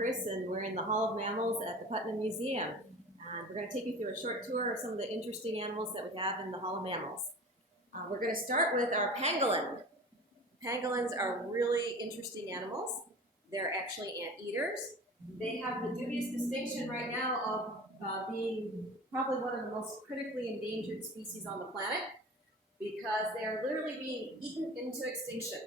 Chris, and we're in the Hall of Mammals at the Putnam Museum. And we're going to take you through a short tour of some of the interesting animals that we have in the Hall of Mammals. We're going to start with our pangolin. Pangolins are really interesting animals. They're actually anteaters. They have the dubious distinction right now of being probably one of the most critically endangered species on the planet because they are literally being eaten into extinction.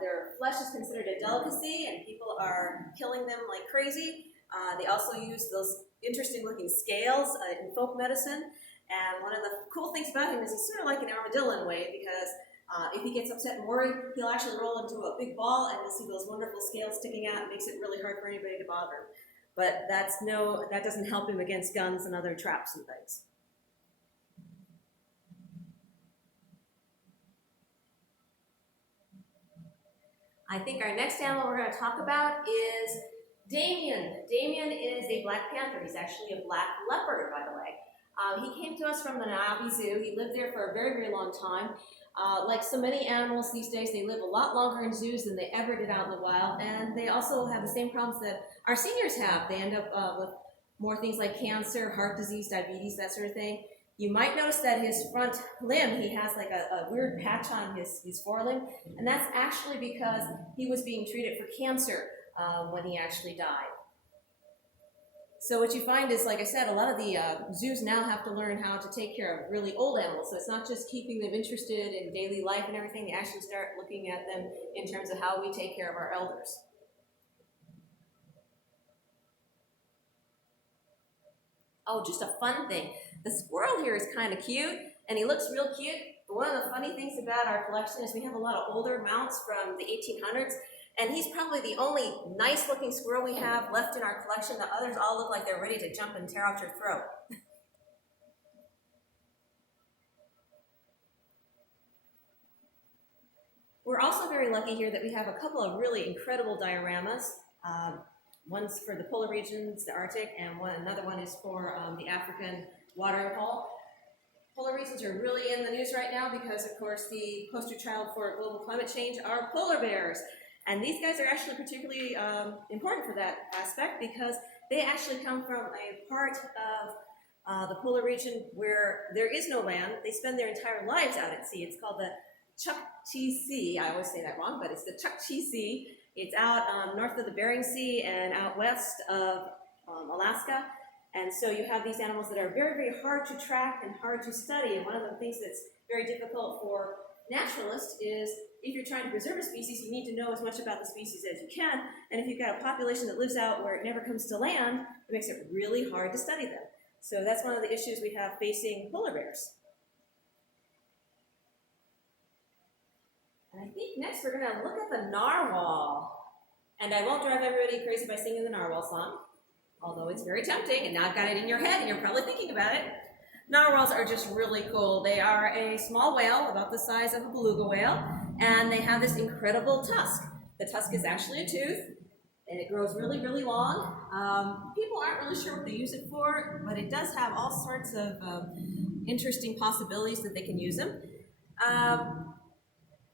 Their flesh is considered a delicacy and people are killing them like crazy. They also use those interesting looking scales in folk medicine. And one of the cool things about him is he's sort of like an armadillo in a way because if he gets upset and worried, he'll actually roll into a big ball and you'll see those wonderful scales sticking out. It makes it really hard for anybody to bother him. But that doesn't help him against guns and other traps and things. I think our next animal we're going to talk about is Damien. Damien is a black panther. He's actually a black leopard, by the way. He came to us from the Navi Zoo. He lived there for a very, very long time. Like so many animals these days, they live a lot longer in zoos than they ever did out in the wild, and they also have the same problems that our seniors have. They end up with more things like cancer, heart disease, diabetes, that sort of thing. You might notice that his front limb, he has like a weird patch on his forelimb, and that's actually because he was being treated for cancer when he actually died. So what you find is, like I said, a lot of the zoos now have to learn how to take care of really old animals. So it's not just keeping them interested in daily life and everything. They actually start looking at them in terms of how we take care of our elders. Oh, just a fun thing. The squirrel here is kind of cute, and he looks real cute. But one of the funny things about our collection is we have a lot of older mounts from the 1800s, and he's probably the only nice-looking squirrel we have left in our collection. The others all look like they're ready to jump and tear out your throat. We're also very lucky here that we have a couple of really incredible dioramas. One's for the polar regions, the Arctic, and another one is for the African watering hole. Polar regions are really in the news right now because, of course, the poster child for global climate change are polar bears. And these guys are actually particularly important for that aspect because they actually come from a part of the polar region where there is no land. They spend their entire lives out at sea. It's called the Chukchi Sea. I always say that wrong, but it's the Chukchi Sea. It's out north of the Bering Sea and out west of Alaska. And so you have these animals that are very, very hard to track and hard to study. And one of the things that's very difficult for naturalists is if you're trying to preserve a species, you need to know as much about the species as you can. And if you've got a population that lives out where it never comes to land, it makes it really hard to study them. So that's one of the issues we have facing polar bears. And I think next we're going to look at the narwhal. And I won't drive everybody crazy by singing the narwhal song, although it's very tempting, and now I've got it in your head and you're probably thinking about it. Narwhals are just really cool. They are a small whale, about the size of a beluga whale, and they have this incredible tusk. The tusk is actually a tooth, and it grows really, really long. People aren't really sure what they use it for, but it does have all sorts of interesting possibilities that they can use them.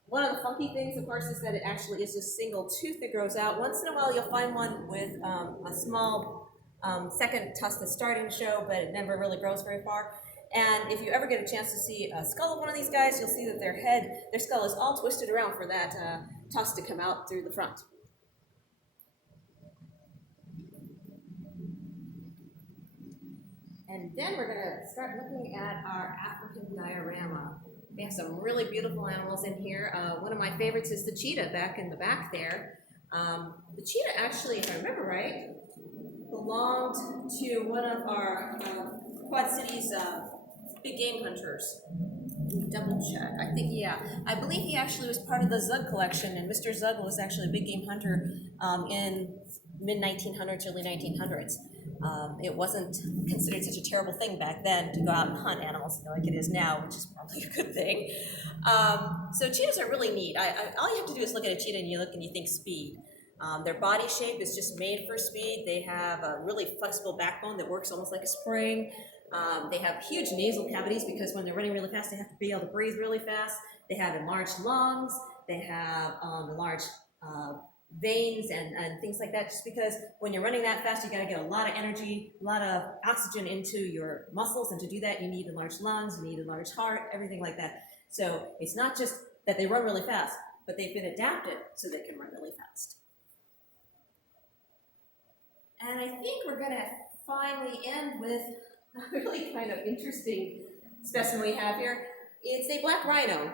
One of the funky things, of course, is that it actually is a single tooth that grows out. Once in a while, you'll find one with a small second tusk that's starting to show, but it never really grows very far. And if you ever get a chance to see a skull of one of these guys, you'll see that their skull is all twisted around for that tusk to come out through the front. And then we're going to start looking at our African diorama. We have some really beautiful animals in here. One of my favorites is the cheetah back in the back there. The cheetah actually, if I remember right, belonged to one of our Quad Cities big game hunters. Double check. I think, yeah. I believe he actually was part of the Zug collection, and Mr. Zug was actually a big game hunter in mid-1900s, early 1900s. It wasn't considered such a terrible thing back then to go out and hunt animals, like it is now, which is probably a good thing. So cheetahs are really neat. All you have to do is look at a cheetah and you look and you think speed. Their body shape is just made for speed. They have a really flexible backbone that works almost like a spring. They have huge nasal cavities because when they're running really fast, they have to be able to breathe really fast. They have enlarged lungs. They have enlarged veins and things like that, just because when you're running that fast, you gotta get a lot of energy, a lot of oxygen into your muscles, and to do that, you need enlarged lungs, you need a large heart, everything like that. So it's not just that they run really fast, but they've been adapted so they can run really fast. And I think we're gonna finally end with a really kind of interesting specimen we have here. It's a black rhino.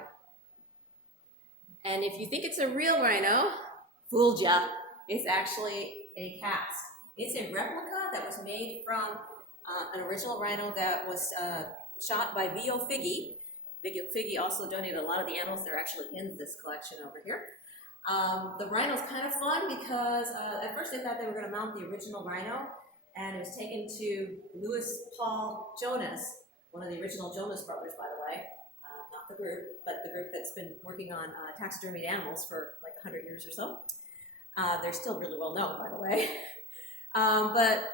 And if you think it's a real rhino, fooled ya. It's actually a cast. It's a replica that was made from an original rhino that was shot by V.O. Figge. V.O. Figge also donated a lot of the animals that are actually in this collection over here. The rhino's kind of fun because at first they thought they were going to mount the original rhino, and it was taken to Louis Paul Jonas, one of the original Jonas brothers, by the way. Not the group, but the group that's been working on taxidermied animals for like 100 years or so. They're still really well known, by the way. But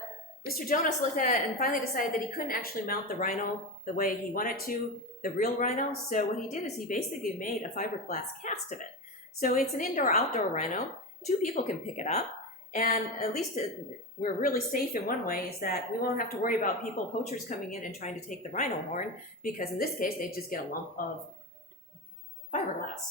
Mr. Jonas looked at it and finally decided that he couldn't actually mount the rhino the way he wanted to, the real rhino. So what he did is he basically made a fiberglass cast of it. So it's an indoor-outdoor rhino. 2 people can pick it up. And at least we're really safe in one way, is that we won't have to worry about poachers coming in and trying to take the rhino horn, because in this case, they just get a lump of fiberglass.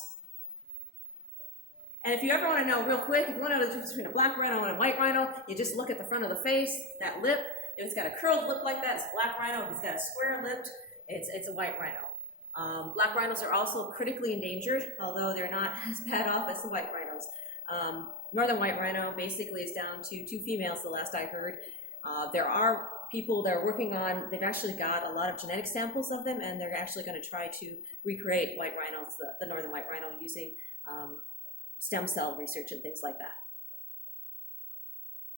And if you ever want to know real quick, if you want to know the difference between a black rhino and a white rhino, you just look at the front of the face, that lip. If it's got a curled lip like that, it's a black rhino. If it's got a square lip, it's a white rhino. Black rhinos are also critically endangered, although they're not as bad off as the white rhinos. Northern white rhino basically is down to 2 females, the last I heard. There are people that are working on, they've actually got a lot of genetic samples of them, and they're actually going to try to recreate white rhinos, the northern white rhino, using stem cell research and things like that.